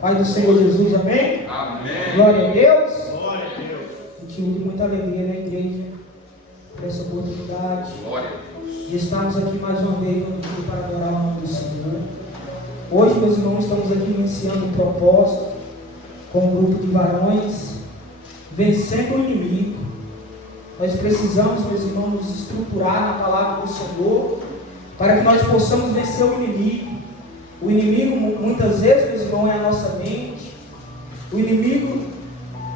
Pai do Senhor Jesus, amém? Amém. Glória a Deus. Glória a Deus. Motivo de muita alegria na igreja, por essa oportunidade. Glória a Deus. De estarmos aqui mais uma vez para adorar o nome do Senhor. Hoje, meus irmãos, estamos aqui iniciando um propósito com um grupo de varões, vencendo o inimigo. Nós precisamos, meus irmãos, nos estruturar na palavra do Senhor, para que nós possamos vencer o inimigo. O inimigo, muitas vezes, meus irmãos, é a nossa mente. O inimigo,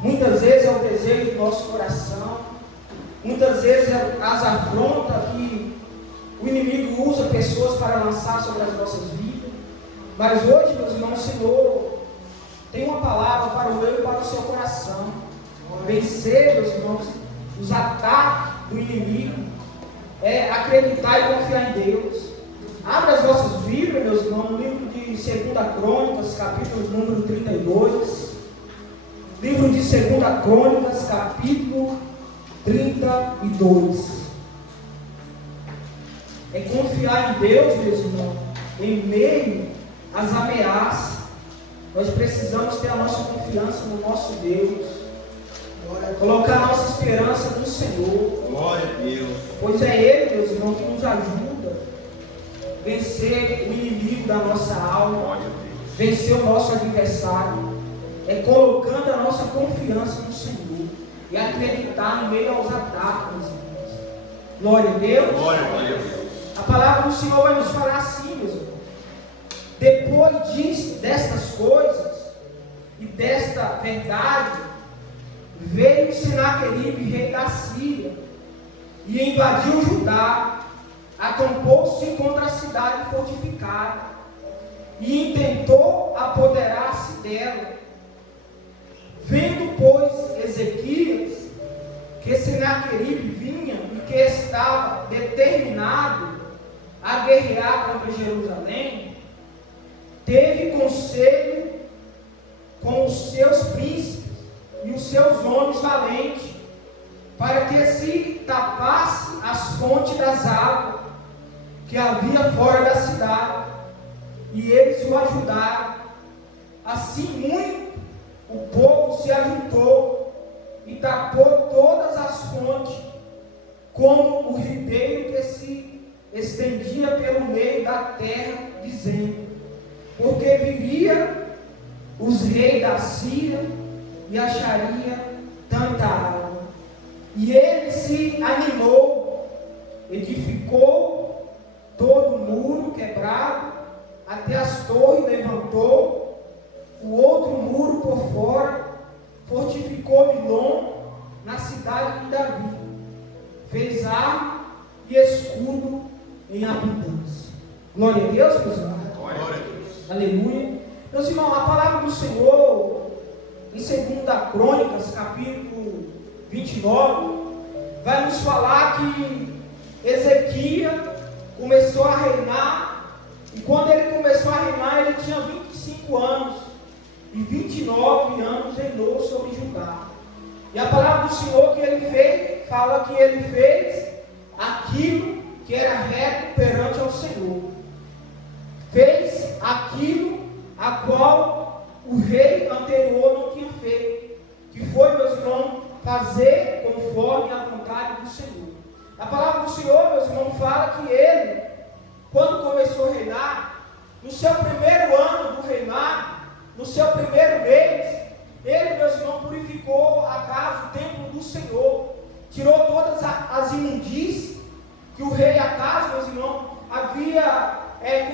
muitas vezes, é o desejo do nosso coração. Muitas vezes, é as afrontas que o inimigo usa pessoas para lançar sobre as nossas vidas. Mas hoje, meus irmãos, o Senhor tem uma palavra para o meu e para o seu coração. Vencer, meus irmãos, os ataques do inimigo é acreditar e confiar em Deus. Abra as vossas Bíblias, meus irmãos, no livro de 2 Crônicas, capítulo número 32. Livro de 2 Crônicas, capítulo 32. É confiar em Deus, meus irmãos, em meio às ameaças. Nós precisamos ter a nossa confiança no nosso Deus. Colocar a nossa esperança no Senhor. Glória a Deus. Pois é Ele, meus irmãos, que nos ajuda a vencer o inimigo da nossa alma, vencer o nosso adversário. É colocando a nossa confiança no Senhor e acreditar no meio aos ataques, meus irmãos. Glória a Deus. Glória a Deus. A palavra do Senhor vai nos falar assim, meus irmãos. Depois destas coisas e desta verdade, veio Senaqueribe, rei da Síria, e invadiu Judá, acampou-se contra a cidade fortificada, e intentou apoderar-se dela. Vendo, pois, Ezequias, que Senaqueribe vinha e que estava determinado a guerrear contra Jerusalém, teve conselho com os seus príncipes e os seus homens valentes, para que se tapasse as fontes das águas que havia fora da cidade, e eles o ajudaram. Assim muito o povo se ajuntou e tapou todas as fontes, como o ribeiro que se estendia pelo meio da terra, dizendo: porque viria os reis da Síria e acharia tanta água. E ele se animou, edificou todo o muro quebrado, até as torres levantou, o outro muro por fora, fortificou Milom na cidade de Davi, fez arma e escudo em abundância. Glória a Deus, meus irmãos. Glória a Deus. Aleluia. Meus irmãos, a palavra do Senhor, em 2 Crônicas, capítulo 29, vai nos falar que Ezequias começou a reinar, e quando ele começou a reinar, ele tinha 25 anos, e 29 anos reinou sobre Judá. E a palavra do Senhor que ele fez, fala que ele fez aquilo que era reto perante ao Senhor. Fez aquilo a qual o rei anterior não tinha feito, que foi, meus irmãos, fazer conforme a vontade do Senhor. A palavra do Senhor, meus irmãos, fala que ele, quando começou a reinar, no seu primeiro ano do reinado, no seu primeiro mês, ele, meus irmãos, purificou a casa, o templo do Senhor, tirou todas as imundícias que o rei Acaz, meus irmãos, havia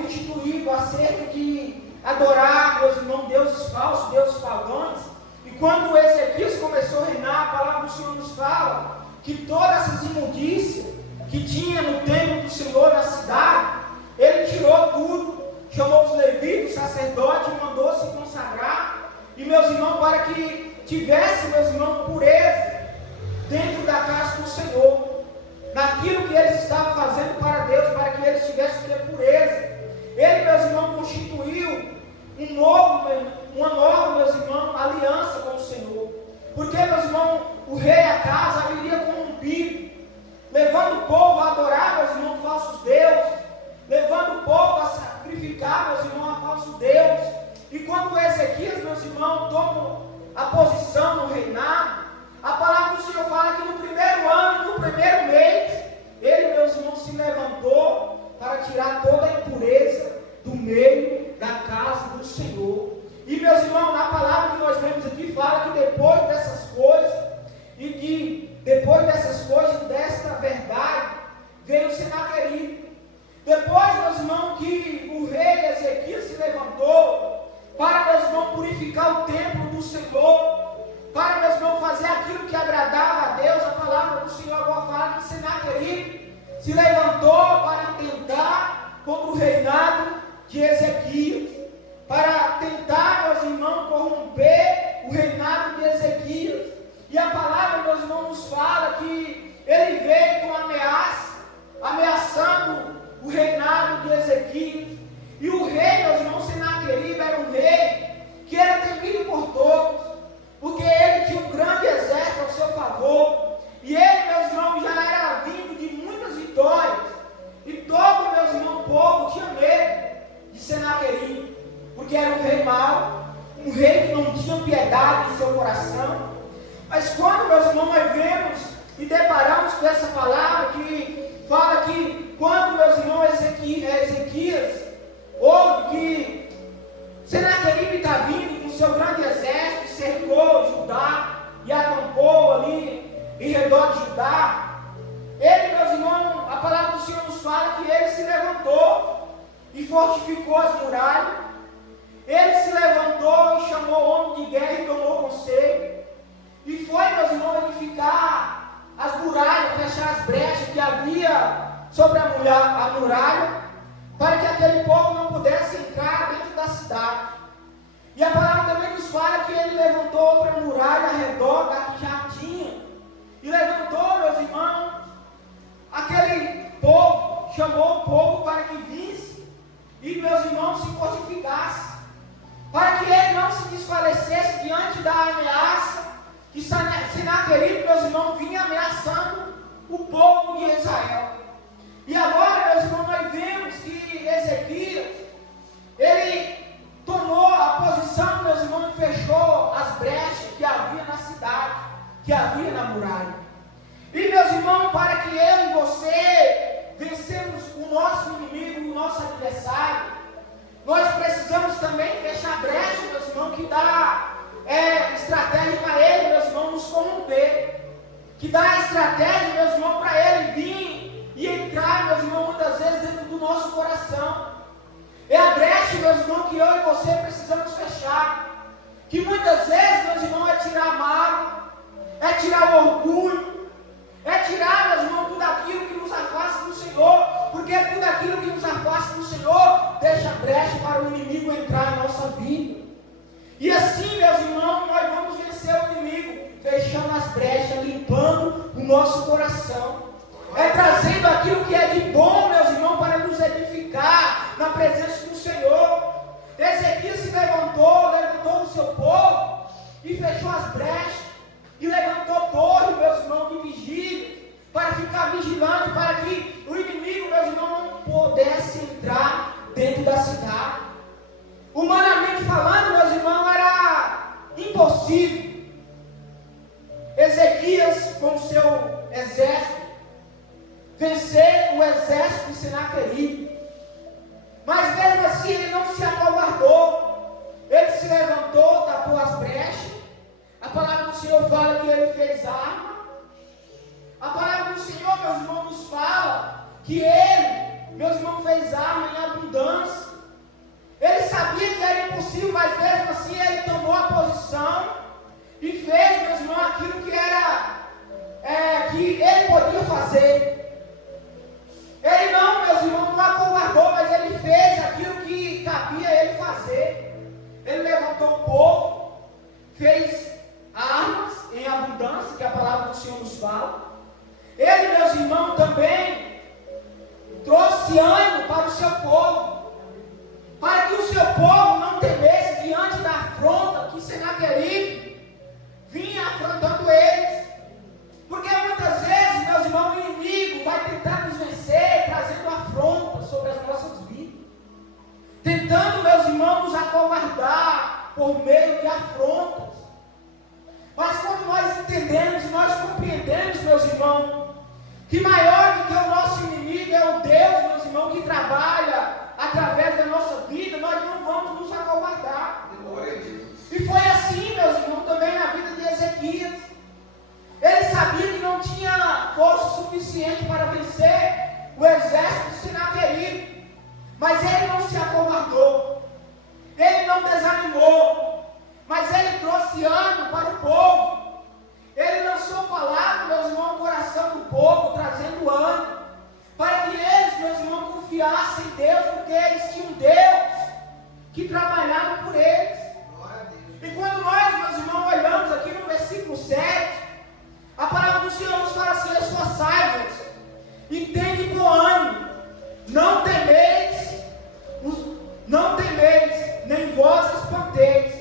constituído acerca de adorar, meus irmãos, deuses falsos, deuses pagãos. E quando Ezequias começou a reinar, a palavra do Senhor nos fala que todas essas imundícias que tinha no templo do Senhor, na cidade, ele tirou tudo, chamou os levitas, sacerdotes, e mandou se consagrar. E, meus irmãos, para que tivesse, meus irmãos, pureza dentro da casa do Senhor, naquilo que eles estavam fazendo para Deus, para que eles tivessem pureza. Ele, meus irmãos, constituiu uma nova, meus irmãos, aliança com o Senhor. Porque, meus irmãos, o rei Acaz haveria corrompido, levando o povo a adorar, meus irmãos, falsos deuses, levando o povo a sacrificar, meus irmãos, a falsos deuses. E quando meus irmãos, tomam a posição no reinado, a palavra do Senhor fala que no primeiro ano, no primeiro mês, ele, meus irmãos, se levantou para tirar toda a impureza do meio da casa do Senhor. E, meus irmãos, na palavra que nós lemos aqui, fala que depois dessas coisas, e que depois dessas coisas, desta verdade, veio Senaqueribe. Depois, meus irmãos, que o rei Ezequias se levantou para, meus irmãos, purificar o templo do Senhor, para, meus irmãos, fazer aquilo que agradava a Deus, a palavra do Senhor agora fala que Senaqueribe se levantou para tentar contra o reinado de Ezequias, para tentar, meus irmãos, corromper o reinado de Ezequias. E a palavra, meus irmãos, nos fala que ele veio com ameaça, ameaçando o reinado de Ezequias. E o rei, meus irmãos, Senaqueribe, era um rei que era temido por todos, porque ele tinha um grande exército ao seu favor. E ele, meus irmãos, já era vindo de muitas vitórias. E todo, meus irmãos, o povo tinha medo de Senaqueribe, porque era um rei mau, um rei que não tinha piedade em seu coração. Mas quando, meus irmãos, nós vemos e deparamos com essa palavra que fala que quando, meus irmãos, Ezequias ouve que Senaqueribe está vindo com seu grande exército, cercou Judá e acampou ali em redor de Judá, ele, meus irmãos, a palavra do Senhor nos fala que ele se levantou e fortificou as muralhas. Ele se levantou e chamou o homem de guerra e tomou conselho. E foi, meus irmãos, edificar as muralhas, fechar as brechas que havia sobre a muralha, para que aquele povo não pudesse entrar dentro da cidade. E a palavra também nos fala que ele levantou outra muralha ao redor da que já tinha. E levantou, meus irmãos, aquele povo, chamou o povo para que visse e, meus irmãos, se fortificasse, para que ele não se desfalecesse diante da ameaça que Senaqueribe, meus irmãos, vinha ameaçando o povo de Israel. E agora, meus irmãos, nós vemos que Ezequias, ele tomou a posição, meus irmãos, e fechou as brechas que havia na cidade, que havia na muralha. E, meus irmãos, para que eu e você vencemos o nosso inimigo, o nosso adversário, nós precisamos também fechar brecha, meus irmãos, que dá estratégia para ele, meus irmãos, nos corromper, que dá estratégia, meus irmãos, para ele vir e entrar, meus irmãos, muitas vezes dentro do nosso coração. É a brecha, meus irmãos, que eu e você precisamos fechar, que muitas vezes, meus irmãos, é tirar a mágoa, é tirar o orgulho, é tirar, meus irmãos, tudo aquilo que nos afasta do Senhor, porque tudo aquilo que nos afasta do Senhor deixa brecha para o inimigo entrar em nossa vida. E assim, meus irmãos, nós vamos vencer o inimigo, fechando as brechas, limpando o nosso coração. É trazendo aquilo que é de bom, meus irmãos, para nos edificar na presença do Senhor. Ezequias se levantou o seu povo e fechou as brechas. E levantou torre, meus irmãos, de vigília, para ficar vigilante, para que o inimigo, meus irmãos, não pudesse entrar dentro da cidade. Humanamente falando, meus irmãos, era impossível Ezequias, com o seu exército, vencer o exército de Senaqueribe. Mas mesmo assim ele não se acovardou, ele se levantou, tapou as brechas. A palavra do Senhor fala que ele fez arma. A palavra do Senhor, meus irmãos, nos fala que ele, meus irmãos, fez arma em abundância. Ele sabia que era impossível, mas mesmo assim ele tomou a posição e fez, meus irmãos, aquilo que que ele podia fazer. Ele não, meus irmãos, não acovardou, mas ele fez aquilo que cabia a ele fazer. Ele levantou o povo, fez armas em abundância, que a palavra do Senhor nos fala. Ele, meus irmãos, também trouxe ânimo para o seu povo, para que o seu povo não temesse diante da afronta que Senaqueribe vinha afrontando eles. Porque muitas vezes, meus irmãos, o inimigo vai tentar nos vencer, trazendo afronta sobre as nossas vidas, tentando, meus irmãos, nos acovardar, por meio de afrontas. Mas quando nós entendemos e nós compreendemos, meus irmãos, que maior do que o nosso inimigo é o Deus, meus irmãos, que trabalha através da nossa vida, nós não vamos nos acovardar. E foi assim, meus irmãos, também na vida de Ezequias. Ele sabia que não tinha força suficiente para vencer o exército de Senaqueribe, mas ele não se acovardou, ele não desanimou, mas ele trouxe ânimo para o povo. Ele lançou palavras, meus irmãos, no coração do povo, trazendo ânimo, para que eles, meus irmãos, confiassem em Deus, porque eles tinham Deus que trabalhava por eles. E quando nós, meus irmãos, olhamos aqui no versículo 7, a palavra do Senhor nos fala assim: esforçai-vos e tende bom ânimo, não temeis, nem vós espanteis,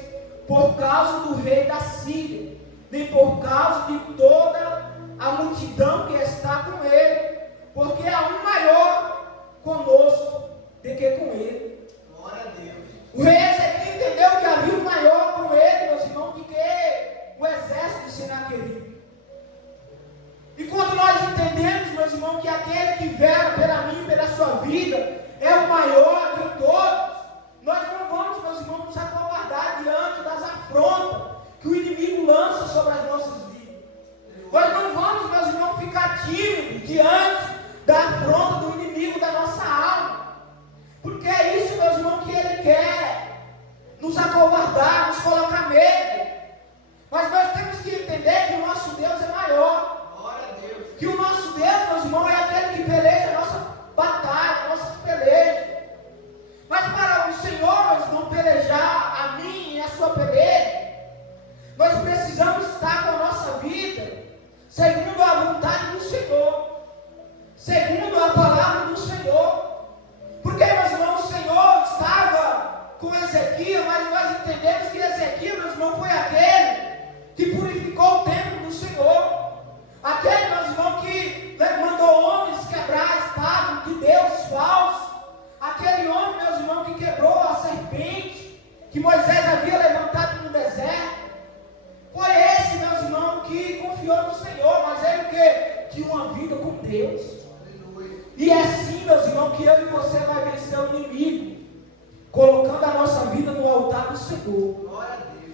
por causa do rei da Síria, nem por causa de toda a multidão que está com ele, porque há um maior conosco do que com ele. Glória a Deus. O rei Ezequias entendeu que havia um maior com ele, meus irmãos, do que o exército de Senaqueribe. E quando nós entendemos, meus irmãos, que aquele que vela pela mim e pela sua vida é o maior de todos, nós não vamos, meus irmãos, nos acovardar diante das afrontas que o inimigo lança sobre as nossas vidas. Nós não vamos, meus irmãos, ficar tímidos diante da afronta do inimigo da nossa alma, porque é isso, meus irmãos, que ele quer nos acovardar, nos colocar medo. Mas nós temos que entender que o nosso Deus é maior. Que o nosso Deus, meus irmãos, é aquele que peleja a nossa batalha, a nossas pelejas. Mas para o Senhor, meus irmãos, pelejar a mim e a sua peleja, nós precisamos estar com a nossa vida segundo a vontade do Senhor, segundo a palavra do Senhor. Porque, meus irmãos, o Senhor estava com Ezequias, mas nós entendemos que Ezequias, meus irmãos, foi aquele que purificou o templo do Senhor. Aquele, meus irmãos, que mandou homens quebrar a estátua de deuses falsos. Aquele homem, meus irmãos, que quebrou a serpente que Moisés havia levantado no deserto. Foi esse, meus irmãos, que confiou no Senhor, mas ele o quê? Tinha uma vida com Deus. E é assim, meus irmãos, que eu e você vai vencer o inimigo, colocando a nossa vida no altar do Senhor.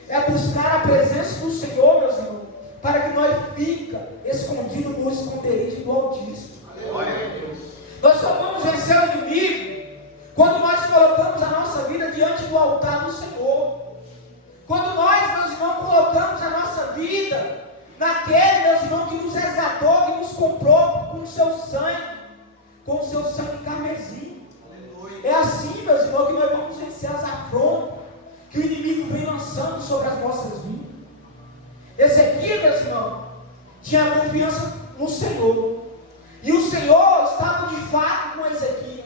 É buscar a presença do Senhor, meus irmãos, para que nós fica escondido no esconderijo do Altíssimo. Nós só vamos vencer o inimigo quando nós colocamos a nossa vida diante do altar do Senhor. Quando nós, meus irmãos, colocamos a nossa vida naquele, meus irmãos, que nos resgatou, que nos comprou com o seu sangue carmesim. É assim, meus irmãos, que nós vamos vencer as afrontas que o inimigo vem lançando sobre as nossas vidas. Ezequias, meus irmãos, tinha confiança no Senhor. E o Senhor estava de fato com Ezequias.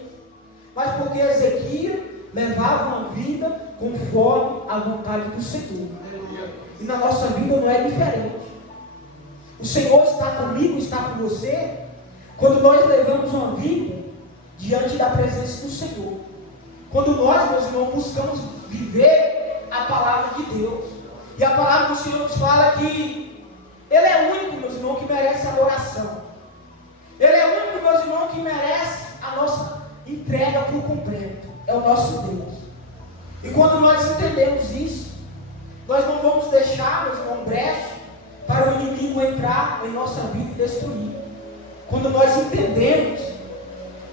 Mas porque Ezequias levava uma vida conforme a vontade do Senhor. E na nossa vida não é diferente. O Senhor está comigo, está com você, quando nós levamos uma vida diante da presença do Senhor. Quando nós, meus irmãos, buscamos viver a palavra de Deus. E a palavra do Senhor nos fala que Ele é o único, meus irmãos, que merece adoração. Ele é o único, meus irmãos, que merece a nossa entrega por completo. É o nosso Deus. E quando nós entendemos isso, nós não vamos deixar, meus irmãos, brecha para o inimigo entrar em nossa vida e destruir. Quando nós entendemos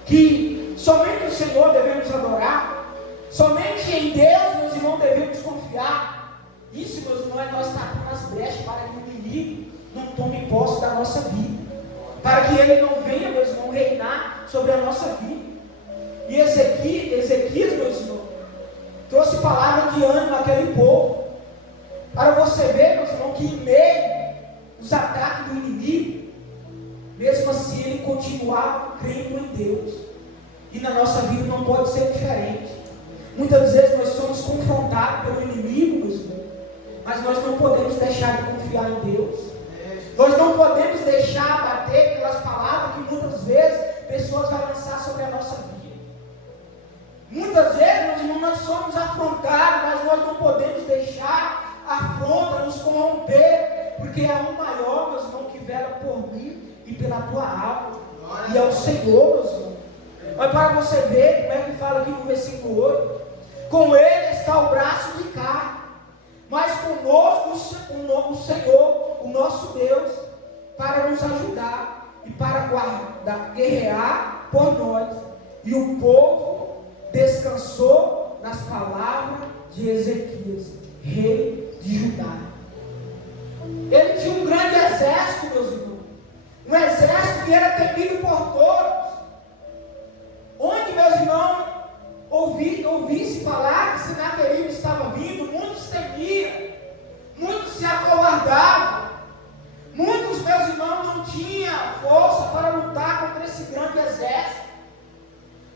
que somente o Senhor devemos adorar, somente em Deus, meus irmãos, devemos confiar. Isso, meus irmãos, é nós tapando as brechas para que o inimigo não tome posse da nossa vida, para que ele não venha, meus irmãos, reinar sobre a nossa vida. E Ezequias, meus irmãos, trouxe palavra de ânimo àquele povo, para você ver, meus irmãos, que em meio aos ataques do inimigo, mesmo assim ele continuava crendo em Deus. E na nossa vida não pode ser diferente. Muitas vezes nós somos confrontados pelo inimigo, meus irmãos, mas nós não podemos deixar de confiar em Deus. Nós não podemos deixar bater pelas palavras que muitas vezes pessoas vão lançar sobre a nossa vida. Muitas vezes, meus irmãos, nós somos afrontados, mas nós não podemos deixar a afronta nos corromper, porque há um maior, meus irmãos, que vela por mim e pela tua alma, e é o Senhor, meus irmãos. Mas para você ver como é que fala aqui no versículo 8: com ele está o braço de carne, mas conosco o Senhor, o nosso Deus, para nos ajudar e para guerrear por nós. E o povo descansou nas palavras de Ezequias, rei de Judá. Ele tinha um grande exército, meus irmãos, um exército que era temido por todos. Onde, meus irmãos, ouvisse falar que Senaqueribe estava vindo, muitos temiam, muitos se acovardavam, muitos, meus irmãos, não tinham força para lutar contra esse grande exército.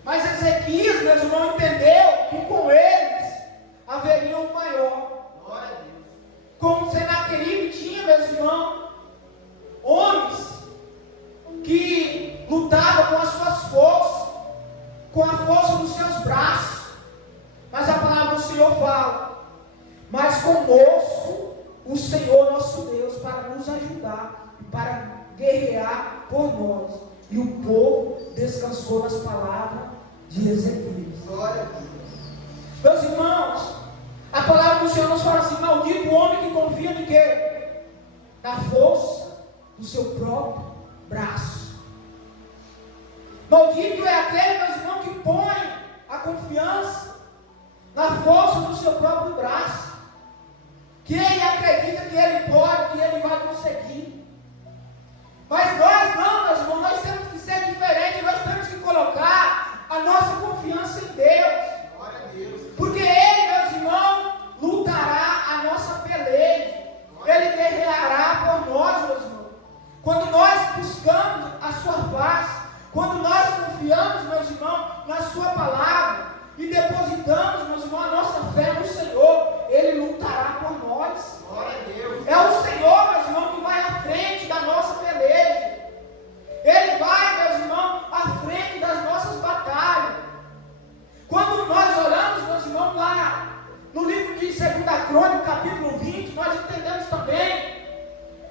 Mas Ezequias, meus irmãos, entendeu que com eles haveria um maior. Glória a Deus. Como Senaqueribe tinha, meus irmãos, homens que lutavam com as suas forças, com a força dos seus braços. Mas a palavra do Senhor fala: mas conosco o Senhor nosso Deus, para nos ajudar e para guerrear por nós. E o povo descansou nas palavras de Ezequias. Glória a Deus. Meus irmãos, a palavra do Senhor nos fala assim: maldito o homem que confia em quê? Na força do seu próprio braço. Maldito é aquele, meus irmãos, que põe a confiança na força do seu próprio braço, que ele acredita que ele pode, que ele vai conseguir. Mas nós não, meus irmãos, nós temos que ser diferentes, nós temos que colocar a nossa confiança em Deus. Glória a Deus. Porque Ele, meus irmãos, lutará a nossa peleja, Ele guerreará por nós, meus irmãos. Quando nós buscamos a sua paz, quando nós confiamos, meus irmãos, na sua palavra e depositamos, meus irmãos, a nossa fé no Senhor, Ele lutará por nós. Glória a Deus. É o Senhor, meus irmãos, que vai à frente da nossa peleja. Ele vai, meus irmãos, à frente das nossas batalhas. Quando nós olhamos, meus irmãos, lá no livro de 2 Crônicas, capítulo 20, nós entendemos também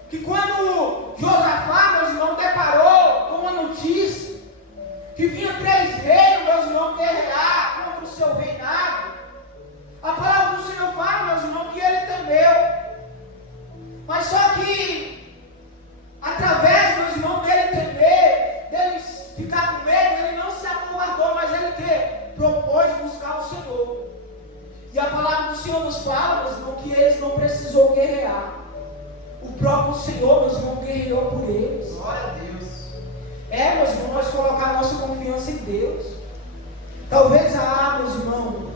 que quando Josafá, meus irmãos, deparou com uma notícia que vinha 3 reis, meus irmãos, guerrear contra o seu reinado, a palavra do Senhor fala, meus irmãos, que ele temeu. Mas só que através, meus irmãos, dele temer, dele ficar com medo, ele não se acovardou, mas ele propôs buscar o Senhor. E a palavra do Senhor nos fala, meus irmãos, que eles não precisou guerrear. O próprio Senhor, meus irmãos, guerreou por eles. Glória a Deus. Meus irmãos, nós colocar a nossa confiança em Deus. Talvez meus irmãos,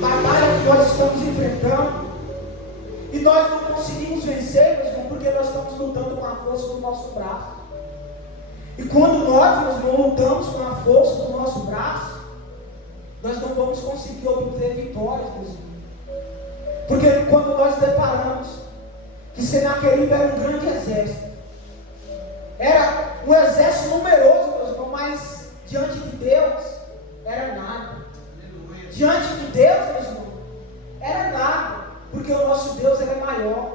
batalha que nós estamos enfrentando e nós não conseguimos vencer, meus irmãos, porque nós estamos lutando com a força do nosso braço. E quando nós, meus irmãos, lutamos com a força do nosso braço, nós não vamos conseguir obter vitórias, meus irmãos. Porque quando nós deparamos que Senaqueribe era um grande exército, era um exército numeroso, meus irmãos, mas diante de Deus era nada. Diante de Deus, meus irmãos, era nada, porque o nosso Deus ele é maior.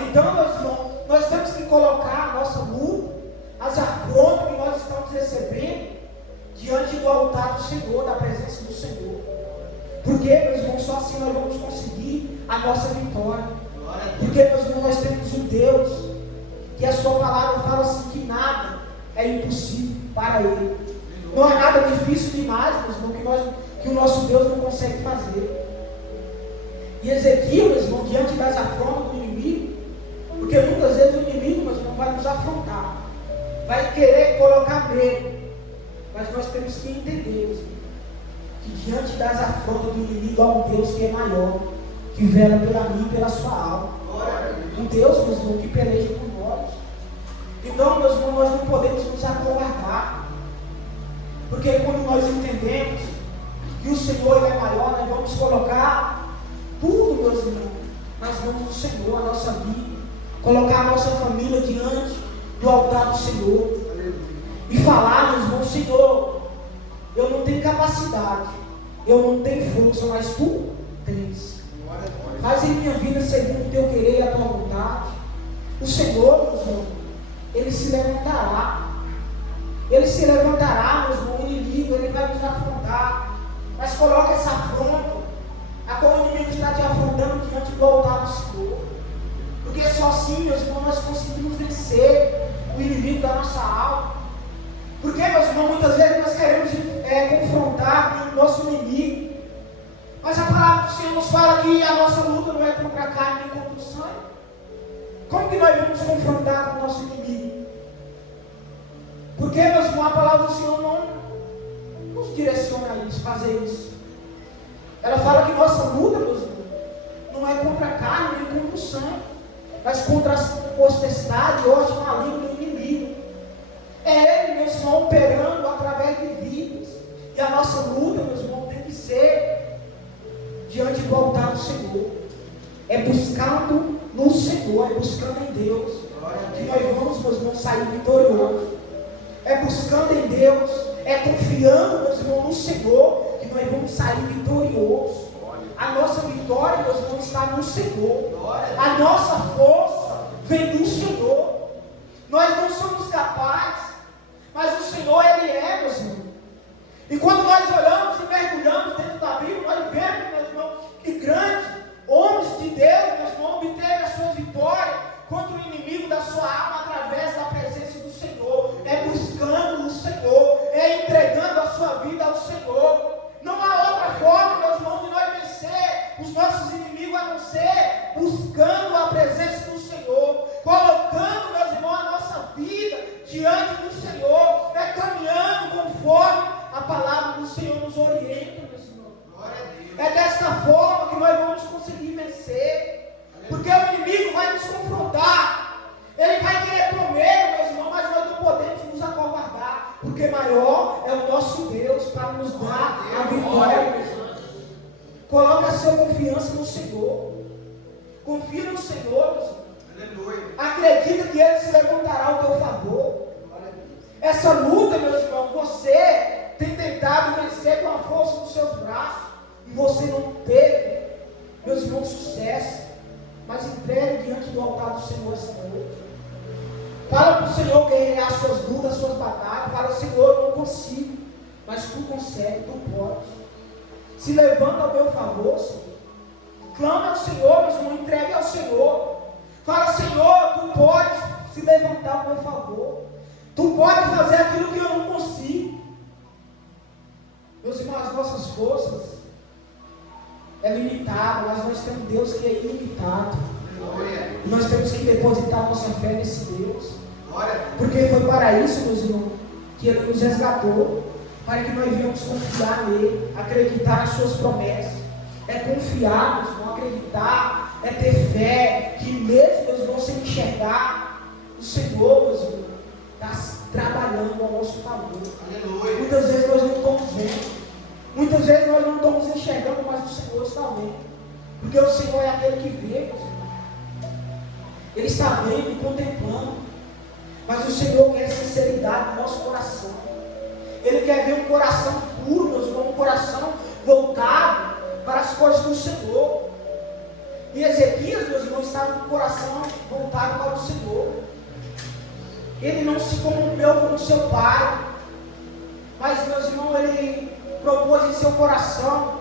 Então, meus irmãos, nós temos que colocar a nossa luta, as afrontas que nós estamos recebendo diante do altar do Senhor, da presença do Senhor. Porque, meus irmãos, só assim nós vamos conseguir a nossa vitória. Porque, meus irmãos, nós temos um Deus que a sua palavra fala assim que nada é impossível para Ele. Não há nada difícil demais, meus irmãos, que o nosso Deus não consegue fazer. E Ezequiel, meus irmãos, diante das afrontas do inimigo, porque muitas vezes o inimigo, meus irmãos, vai nos afrontar, vai querer colocar medo, mas nós temos que entender, meus irmãos, que diante das afrontas do inimigo há um Deus que é maior, que vela pela mim e pela sua alma. Um Deus, meus irmãos, que peleja por nós. Então, meus irmãos, nós não podemos nos acovardar, porque quando nós entendemos que o Senhor ele é maior, nós vamos colocar tudo, meus irmãos, nas mãos do Senhor, a nossa vida, colocar a nossa família diante do altar do Senhor e falar, meus irmãos, Senhor, eu não tenho capacidade, Eu não tenho força, mas tu tens. Faz em minha vida segundo o teu querer e a tua vontade. O Senhor, meus irmãos, Ele se levantará. Ele se levantará, meus irmãos, o inimigo, ele vai nos afrontar. Mas coloca essa afronta, a qual o inimigo está te afrontando diante do altar do Senhor. Porque só assim, meus irmãos, nós conseguimos vencer o inimigo da nossa alma. Porque, meus irmãos, muitas vezes nós queremos confrontar o nosso inimigo. Mas a palavra do Senhor nos fala que a nossa luta não é contra a carne nem contra o sangue. Como que nós vamos confrontar com o nosso inimigo? Porque, meus irmãos, a palavra do Senhor não nos direciona a isso, fazer isso. Ela fala que nossa luta, meus irmãos, não é contra a carne nem contra o sangue, mas contra as potestades, hoje maligno do inimigo. É Ele, meus irmãos, operando através de vidas. E a nossa luta, meus irmãos, tem que ser diante do altar do Senhor. É buscando no Senhor, é buscando em Deus, que nós vamos, meus irmãos, sair vitoriosos. É buscando em Deus, é confiando, meus irmãos, no Senhor, que nós vamos sair vitoriosos. A nossa vitória, meus irmãos, está no Senhor. A nossa força vem do Senhor. Nós não somos capazes, mas o Senhor, Ele é, meus irmãos. E quando nós olhamos e mergulhamos dentro da Bíblia, nós vemos, meus irmãos, que grandes homens de Deus, meus irmãos, obteve a sua vitória contra o inimigo da sua alma através da presença do Senhor. É buscando o Senhor, é entregando a sua vida ao Senhor. Não há outra forma, meus irmãos, de nós vencer os nossos inimigos a não ser buscando a presença do Senhor, colocando, meus irmãos, a nossa vida diante do Senhor, caminhando conforme a palavra do Senhor nos orienta, meus irmãos. É desta forma que nós vamos conseguir vencer, porque o inimigo vai nos confrontar, ele vai querer pôr medo, meus irmãos, mas nós não podemos nos acovardar, porque maior é o nosso Deus para nos dar a vitória, meus irmãos. Coloque a sua confiança no Senhor, confia no Senhor, meus irmãos. Acredita que Ele se levantará ao teu favor. Essa luta, meus irmãos, você tem tentado vencer com a força dos seus braços, e você não teve, meus irmãos, sucesso. Mas entregue diante do altar do Senhor essa noite. Fala para o Senhor guerrear suas lutas, suas batalhas. Fala, Senhor, eu não consigo, mas tu consegue, tu pode. Se levanta ao meu favor, Senhor. Clama ao Senhor, meus irmãos, entregue ao Senhor. Fala, Senhor, tu podes se levantar ao meu favor. Tu pode fazer aquilo que eu não consigo. Meus irmãos, as nossas forças é limitado, mas nós temos Deus que é ilimitado. E nós temos que depositar nossa fé nesse Deus. Porque foi para isso, meus irmãos, que Ele nos resgatou, para que nós venhamos confiar nele, acreditar nas suas promessas. É confiar, meus irmãos, acreditar, é ter fé, que mesmo, meus irmãos, sem enxergar, o Senhor, meus irmãos, está trabalhando ao nosso favor. Aleluia. Muitas vezes nós não estamos vendo. Muitas vezes nós não estamos enxergando, mas o Senhor está vendo. Porque o Senhor é aquele que vê, meus irmãos. Ele está vendo e contemplando. Mas o Senhor quer sinceridade no nosso coração. Ele quer ver um coração puro, meus irmãos, um coração voltado para as coisas do Senhor. E Ezequias, meus irmãos, estava com o coração voltado para o Senhor. Ele não se corrompeu como seu pai. Mas, meus irmãos, ele propôs em seu coração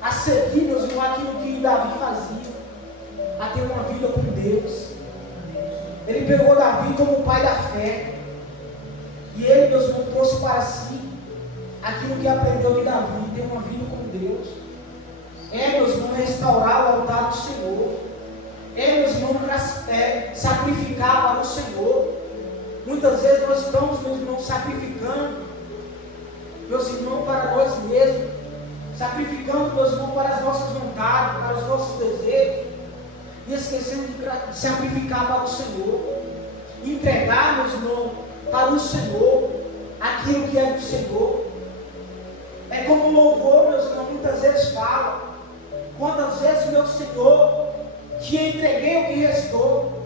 a seguir, meus irmãos, aquilo que Davi fazia, a ter uma vida com Deus. Ele pegou Davi como o pai da fé, e ele, meus irmãos, trouxe para si aquilo que aprendeu de Davi, ter uma vida com Deus. Meus irmãos, restaurar o altar do Senhor. Meus irmãos, sacrificar para o Senhor. Muitas vezes nós estamos, meus irmãos, sacrificando, meus irmãos, para nós mesmos, sacrificando, meus irmãos, para as nossas vontades, para os nossos desejos, e esquecendo de sacrificar para o Senhor, entregar, meus irmãos, para o Senhor, aquilo que é do Senhor. É como o louvor, meus irmãos, muitas vezes fala: quantas vezes, meu Senhor, te entreguei o que restou.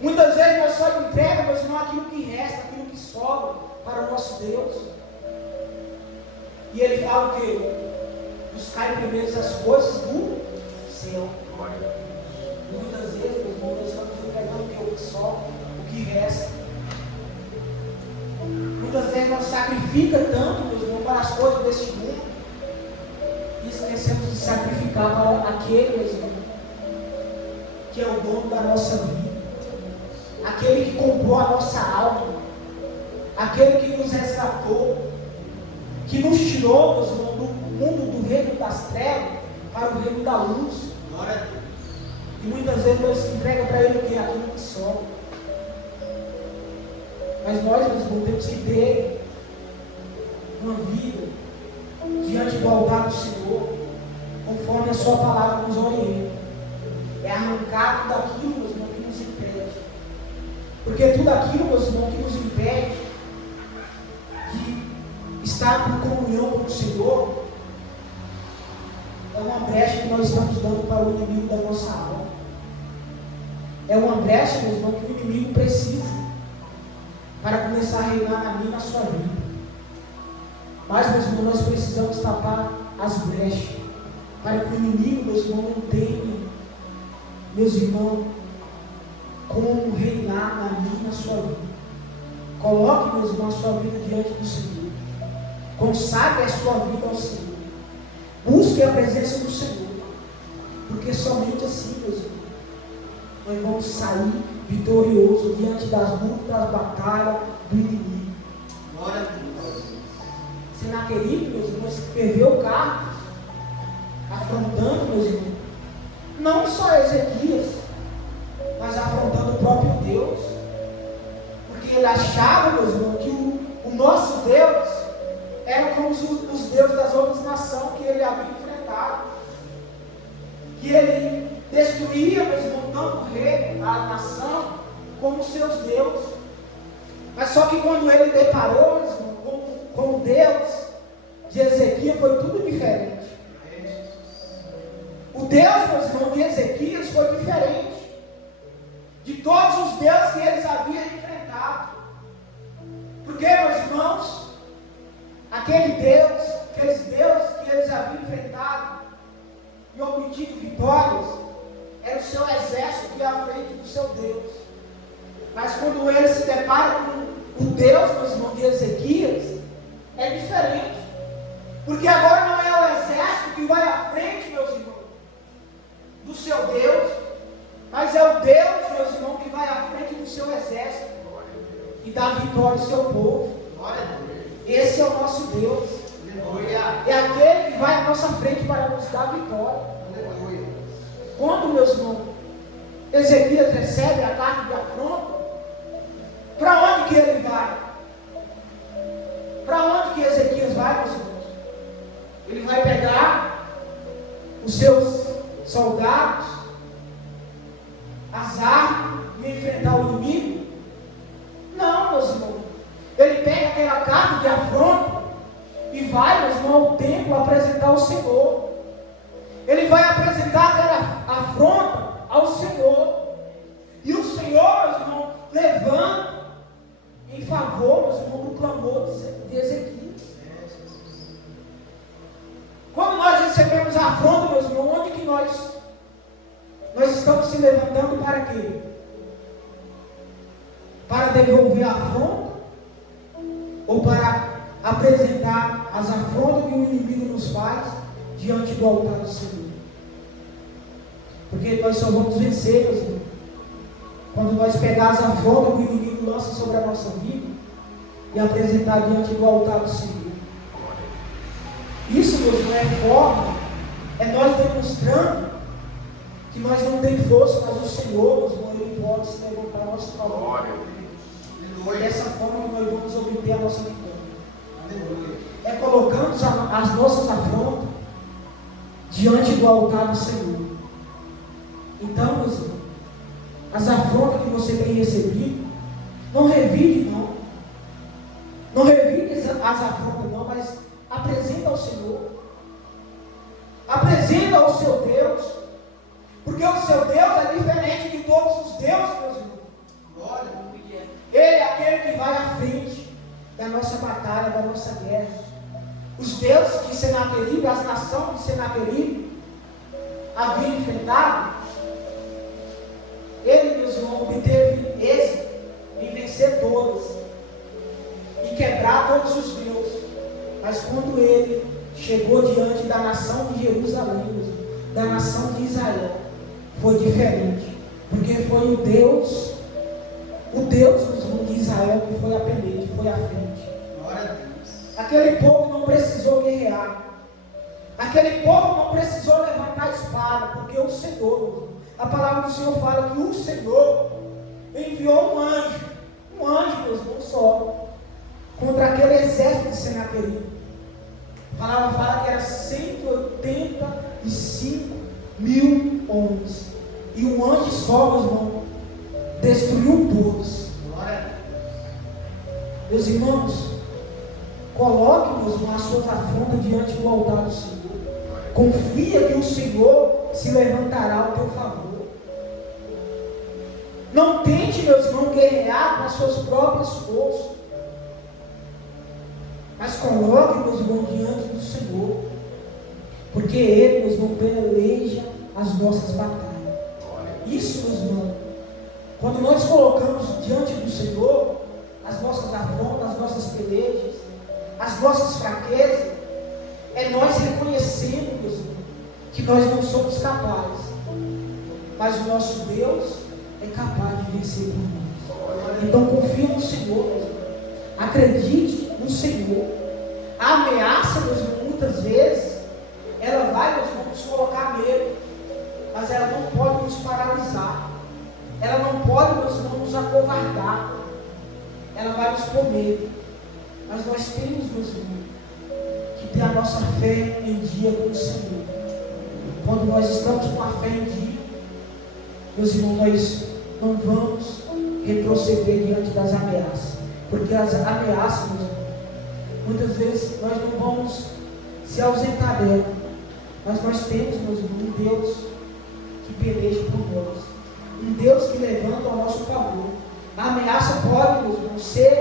Muitas vezes nós só entregamos, meus irmãos, aquilo que resta, aquilo que sobra para o nosso Deus. E ele fala o quê? Buscar primeiro as coisas do céu. Muitas vezes, meus irmãos, nós estamos entregando só o que resta. Muitas vezes nós sacrificamos tanto, meus irmãos, para as coisas deste mundo, e esquecemos de sacrificar para aquele, meus irmãos, que é o dono da nossa vida, aquele que comprou a nossa alma, aquele que nos resgatou, que nos tirou, meus irmãos, do mundo do reino das trevas para o reino da luz. E muitas vezes nós entregamos para ele o que? Aquilo que sobra. Mas nós, meus irmãos, temos que ter uma vida diante do altar do Senhor, conforme a sua palavra nos orienta. É arrancar tudo aquilo, meus irmãos, que nos impede. Porque tudo aquilo, meus irmãos, que nos impede de estar em comunhão com o Senhor, é uma brecha que nós estamos dando para o inimigo da nossa alma. É uma brecha, meus irmãos, que o inimigo precisa para começar a reinar na minha e na sua vida. Mas, meus irmãos, nós precisamos tapar as brechas para que o inimigo, meus irmãos, não tenha, meus irmãos, como reinar na minha e na sua vida. Coloque, meus irmãos, a sua vida diante do Senhor. Consagre a sua vida ao Senhor. Busque a presença do Senhor. Porque somente assim, meus irmãos, nós vamos sair vitorioso diante das lutas, das batalhas do inimigo. Glória a Deus. Senaqueribe, meus irmãos, perdeu carros, afrontando, meus irmãos, não só Ezequias, mas afrontando o próprio Deus. Porque ele achava, meus irmãos, que o nosso Deus era como os deuses das outras nações que ele havia enfrentado. Que ele destruía, meus irmãos, tanto o rei, a nação, como os seus deuses. Mas só que quando ele deparou, meus irmãos, com o Deus de Ezequias, foi tudo diferente. O Deus, meus irmãos, de Ezequias foi diferente de todos os deuses que eles haviam enfrentado. Porque, meus irmãos, aqueles deuses que eles haviam enfrentado e obtido vitórias, era o seu exército que ia à frente do seu Deus. Mas quando ele se depara com o Deus, meus irmãos, de Ezequias, é diferente. Porque agora não é o exército que vai à frente, meus irmãos, do seu Deus, mas é o Deus, meus irmãos, que vai à frente do seu exército e dá vitória ao seu povo. Esse é o nosso Deus. É aquele que vai à nossa frente para nos dar vitória. Quando, meus irmãos, Ezequias recebe a carta de afronta, para onde que ele vai? Para onde que Ezequias vai, meus irmãos? Ele vai pegar os seus soldados, as armas, e enfrentar o inimigo? Não, meus irmãos. Ele pega aquela carta de afronta e vai, meus irmãos, ao templo apresentar ao Senhor. Ele vai apresentar aquela afronta ao Senhor. E o Senhor, meus irmãos, levanta em favor, meus irmãos, do clamor de Ezequias. Quando nós recebemos a afronta, meus irmãos, onde que nós estamos se levantando para quê? Para devolver a afronta? Ou para apresentar as afrontas que o inimigo nos faz diante do altar do Senhor? Porque nós só vamos vencer, meus irmãos, quando nós pegarmos a afronta que o inimigo lança sobre a nossa vida e apresentar diante do altar do Senhor. Isso, meus irmãos, é forma, é nós demonstrando que nós não temos força, mas o Senhor, meus irmãos, Ele pode se levantar a nosso favor. E dessa forma que nós vamos obter a nossa vitória. É colocando as nossas afrontas diante do altar do Senhor. Então, meus irmãos, as afrontas que você tem recebido, não revide não. Não revide as afrontas não, mas apresenta ao Senhor. Apresenta ao seu Deus. Porque o seu Deus é diferente de todos os deuses, meus irmãos. Glória. Ele é aquele que vai à frente da nossa batalha, da nossa guerra. os deuses de Senaqueribe, as nações de Senaqueribe haviam enfrentado, ele, meus irmãos, obteve êxito em vencer todas e quebrar todos os deuses. Mas quando ele chegou diante da nação de Jerusalém, da nação de Israel, foi diferente, porque foi o Deus de Israel que foi a peleja, foi à frente. Glória a Deus. Aquele povo não precisou guerrear, aquele povo não precisou levantar a espada, porque o Senhor, a palavra do Senhor fala que o Senhor enviou um anjo, meus irmãos, só, contra aquele exército de Senaqueribe. A palavra fala que era 185 mil homens, e um anjo só, meus irmãos, destruiu todos. Glória a Deus. Meus irmãos, coloque, meus irmãos, as suas afrontas diante do altar do Senhor. Confia que o Senhor se levantará ao teu favor. Não tente, meus irmãos, guerrear com as suas próprias forças, mas coloque, meus irmãos, diante do Senhor, porque Ele, meus irmãos, peleja as nossas batalhas. Isso, meus irmãos, quando nós colocamos diante do Senhor as nossas afrontas, as nossas pelejas, as nossas fraquezas, é nós reconhecendo, meus irmãos, que nós não somos capazes, mas o nosso Deus é capaz de vencer por nós. Então confie no Senhor, meus irmãos. Acredite no Senhor. A ameaça, meus irmãos, muitas vezes ela vai, meus irmãos, nos colocar medo, mas ela não pode nos paralisar, ela não pode, meus irmãos, nos acovardar, ela vai nos pôr medo. Mas nós temos, meus irmãos, que ter a nossa fé em dia com o Senhor. Quando nós estamos com a fé em dia, meus irmãos, nós não vamos retroceder diante das ameaças, porque as ameaças, meus irmãos, muitas vezes nós não vamos se ausentar dela, mas nós temos, meus irmãos, um Deus que peleja por nós, um Deus que levanta ao nosso favor. A ameaça pode, meus irmãos, ser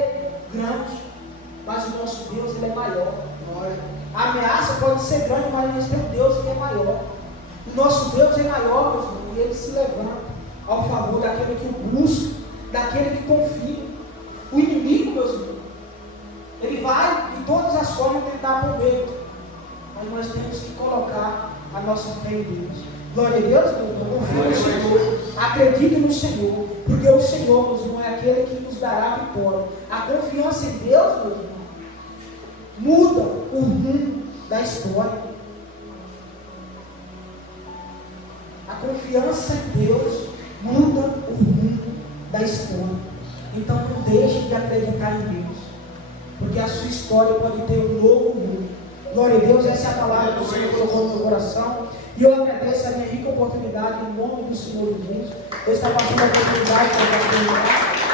grande, mas o nosso Deus, ele é maior. A ameaça pode ser grande, mas nós temos um Deus que é maior. O nosso Deus é maior, meus irmãos, e ele se levanta ao favor daquele que o busca, daquele que confia. O inimigo, meus irmãos, ele vai de todas as formas tentar por medo, mas nós temos que colocar a nossa fé em Deus. Glória a Deus, meu irmão. Confia no Senhor, acredite no Senhor, porque o Senhor, meus irmãos, é aquele que nos dará a vitória. A confiança em Deus, meus irmãos, muda o rumo da história. A confiança em Deus muda o rumo da história. Então não deixe de acreditar em Deus, porque a sua história pode ter um novo rumo. Glória a Deus, essa é a palavra que o Senhor colocou no meu coração. E eu agradeço a minha rica oportunidade em nome do Senhor Jesus. Eu estou passando a oportunidade para